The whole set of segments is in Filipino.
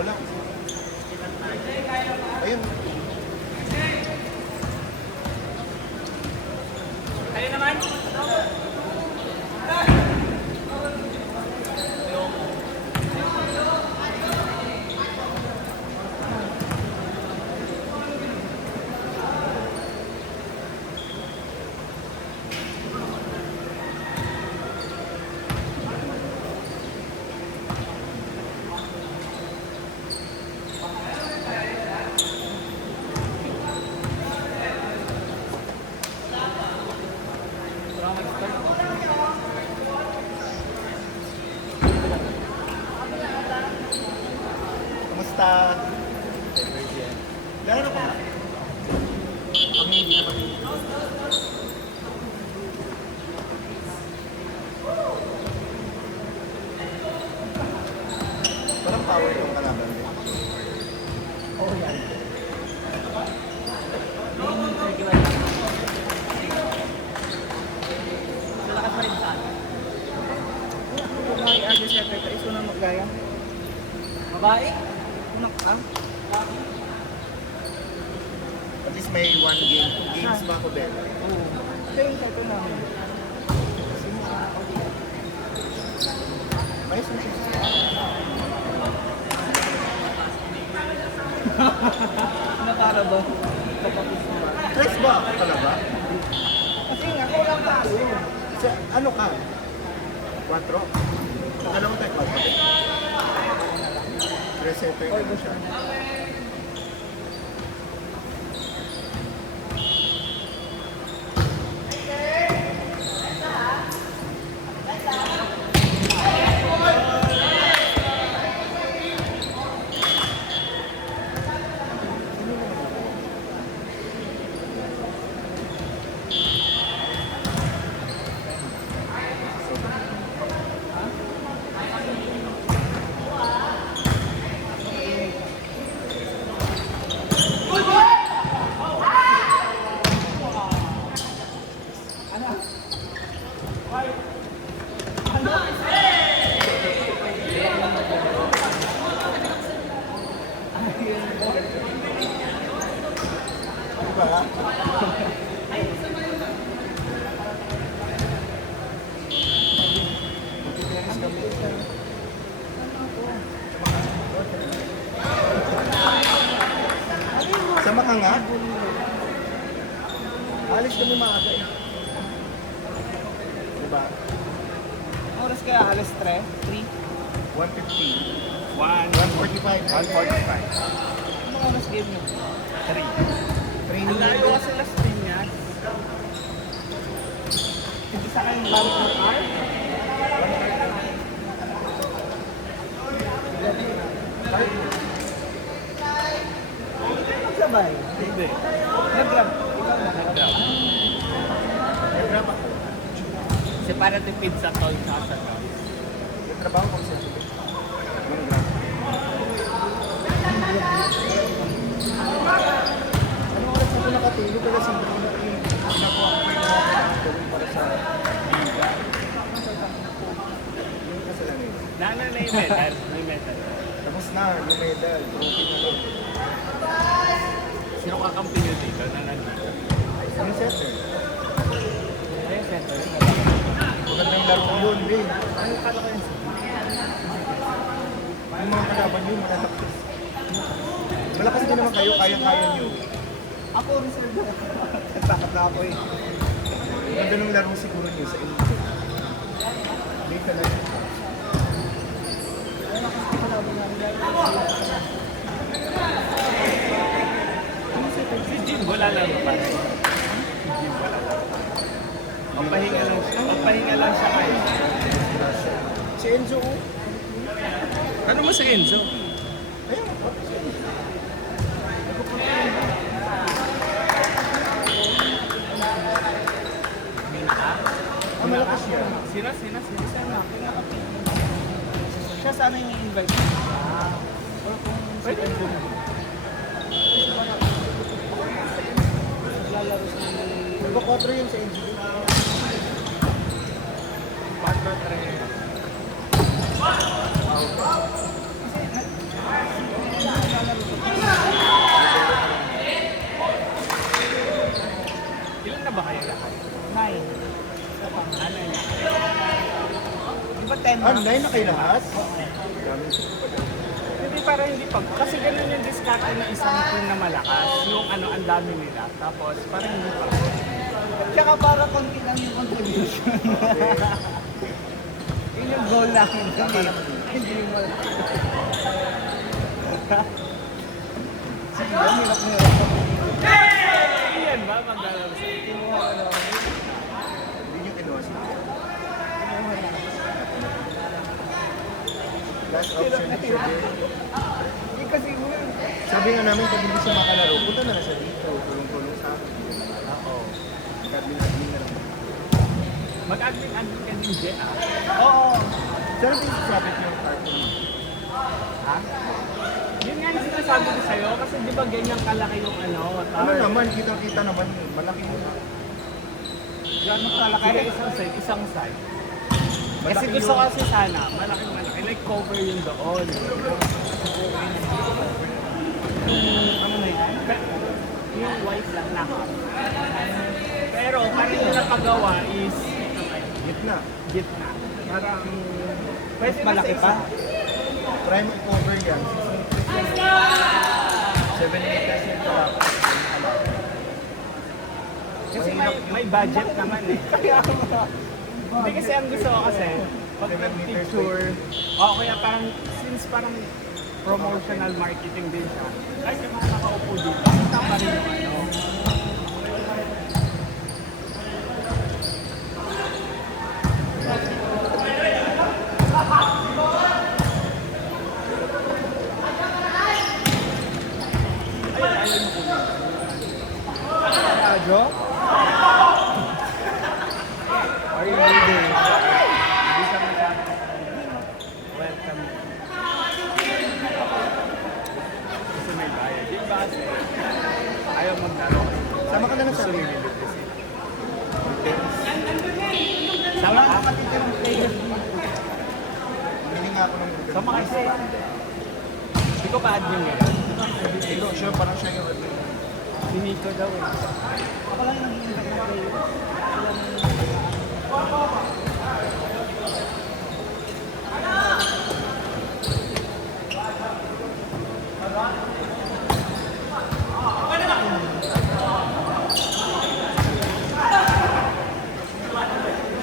Wala. Ayun. Kaya naman? Kamusta? Gano'n ka? Kami hindi na kami. Parang power yung kalaban din. Oo yan. Malakas pa rin sa akin. Kung may secretary, iso na maggaya. Babae? Unak ka? At least may one game. Games ba ako din? Oo. Ito yung second namin. Ayos na siya. Nakara ba? Kapapos mo ba? Tres ba ako talaga? Kasi nga, kulang talo. Sa, ano ka? 4? Akala mo tayo 4? Reseto yun na siya. Diba? Magtitinis kami. Sama ka nga? Alis kami maaga eh. Diba? Oras kaya alas 3? 3? 150. 145. 145. Anong oras game nyo? 3. Training Layo nito. kasi last stream niya. Hindi sa kayong balik ng car? Hindi kayo magsabay. Hindi. Nag-grab. Ikaw na. Nag-grab ako. Kasi para tipid sa toll sa toll. Nagtrabaho ko sa Chile. Nag-grab. Ano oras ako nakatulog? Wala sa mga nakuha ko yung mga gawin para sa liga. Yung kasalanan yun. Nana na yung medal. May medal. Tapos na, yung medal, trophy na lang. Sino kakampi nyo dito na nandito? Yung setter. Ayun, center. Magandang laro yun, Bin. Ano kala ko yun? Yung mga kalaban yun, malalakas. Malakas din naman kayo, kaya-kaya nyo. Ako reserve na. Takot na ako eh. Maganda nung laro siguro nyo sa inyo. Late ka na yun. Ayun ako sa kalaban namin. Si Jim, wala lang ba pare? Si Jim, wala lang. Papahinga lang siya kayo. Si Enzo, oh. Ano mo sa Enzo? Ayun. Minaka? Ah, malakas yan. Sino? Siya sana yung invite. Or kung Pwede si mo. naglalaro sa Nagpa-4 yun sa Enzo. 4-3. 9 na kayo lahat? Hindi para hindi pag... Kasi ganun yung diskarte ng isang team na malakas. Yung ano, ang dami nila. Tapos parang hindi pag... Tsaka para konti lang yung contribution. Yun yung goal namin. Hindi mo. Sige, hirap na hirap. Yan ba? Maglalaro sa Hindi nyo kinuha siya. Last option ni siya. Hindi kasi Sabi nga namin, pag hindi siya makalaro, punta na siya dito. Tulong-tulong sa akin. Oo. Admin na lang. Mag-admin-admin ka din, Je, ah. oo. Saan yung sasabit yung cartoon? Ha? Yun nga yung sinasabi ko sa'yo, kasi di ba ganyan kalaki yung ano, Ano naman, kita-kita naman yun. Malaki yun. Gano'ng kalaki yung isang side, isang side. Kasi Malaki gusto yun. kasi sana, malaki, like cover yung doon. Ano na yun? Yung white lang na pero parang yung napagawa is Gitna. gitna. Parang Mas malaki pa? Try mo i-cover yan. 7 meters yung kalap. Kasi may budget naman eh. Hindi kasi ang gusto ko kasi, pag nag-picture, o kaya parang, since parang promotional marketing din siya, kahit yung mga nakaupo dito, kita pa rin yung ano. Ayun po. Radyo? Are you ready? Hindi ka masyado. Welcome. Kasi may bayad. Yung base, ayaw maglaro. Sama ka na lang sa Gusto amin. rin yung kasi. Sama ka? Hindi nga ako ng Google. Sama kasi. Hindi ko pa-add yung ngayon. Ito, siya parang siya yung admin. Si Nico daw eh. Ako lang yung nag-iingat na kayo.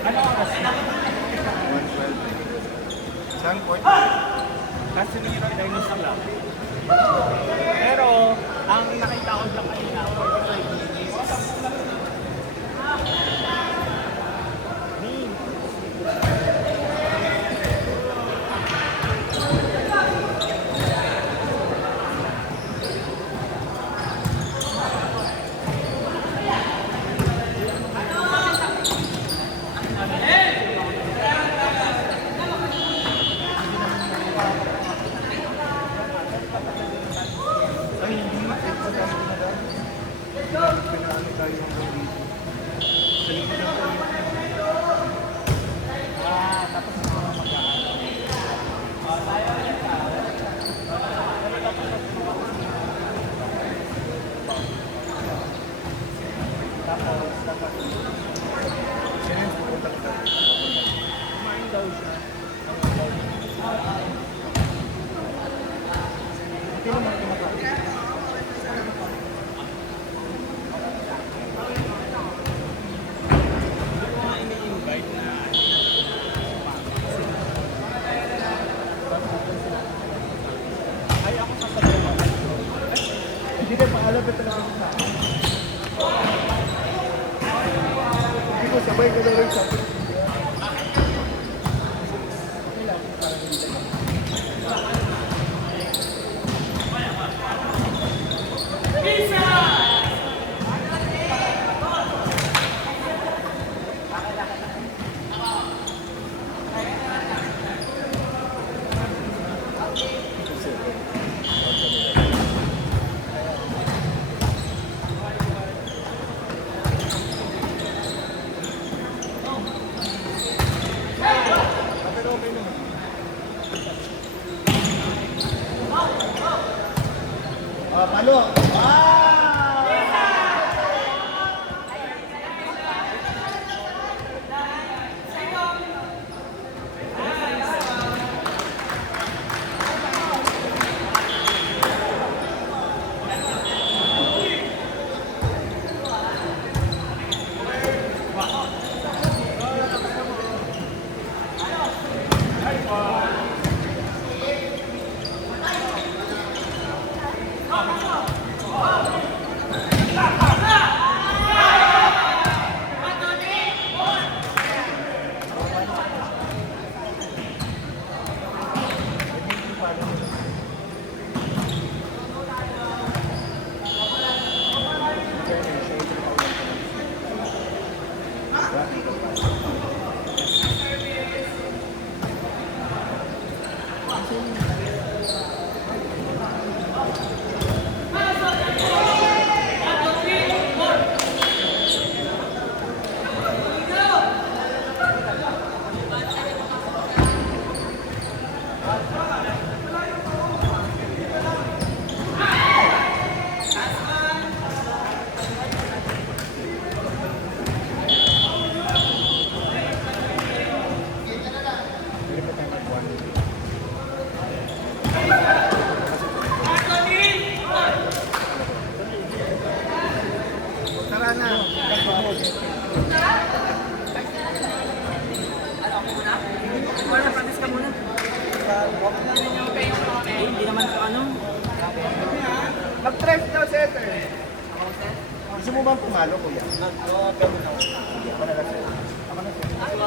Ano oras na? 112. Saan point? Casimiro Dynasty lang. Pero, ang nakita ko lang kanina, 45 minutes. Ay, hindi. Sa taas ko na lang. Pinaano tayo hanggang dito. Sa likod ng tayo. Tapos mga mag-aaral. Tapos, dapat Sino yung pupunta ko tayo? kumain daw siya. Hindi naman kumakain. Hindi ko nga ini-invite na ay ako sasabay mo. Hindi ka paalam na talaga sa akin. Hindi ko sabay ka na rin sa akin. Pero okay naman. Palo! Tara na. Wala, practice ka muna. Hindi naman ka ano. Mag-press daw, setter. Gusto mo bang pumalo, kuya? Nag-pero na. Ako na lang, sir. Ako na, sir.